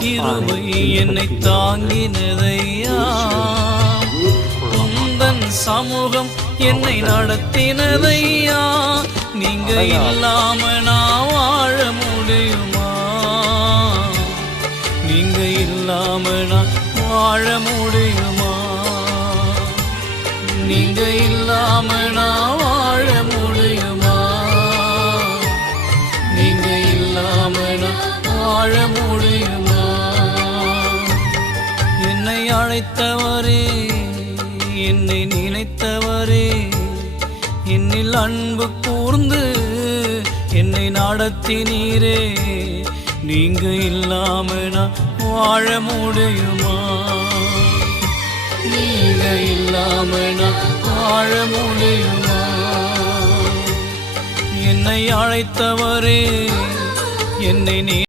கிருபை என்னை தாங்கினதையா? உந்தன் சமூகம் என்னை நடத்தினதையா? நீங்க இல்லாம நான் வாழ முடியுமா? நீங்க இல்லாம நான் வாழ முடியுமா? நீங்க இல்லாம நான் வாழ முடியுமா? நீங்க இல்லாம நான் வாழ முடியுமா என்னை அழைத்தவரே என்னை நினைத்தவரே. என்னில் அன்பு கூர்ந்து என்னை நடத்தினீரே நீங்க இல்லாம நான் வாழ முடியுமா? நீங்க இல்லாம நான் வாழ முடியுமா? என்னை அழைத்தவரே என்னை நீ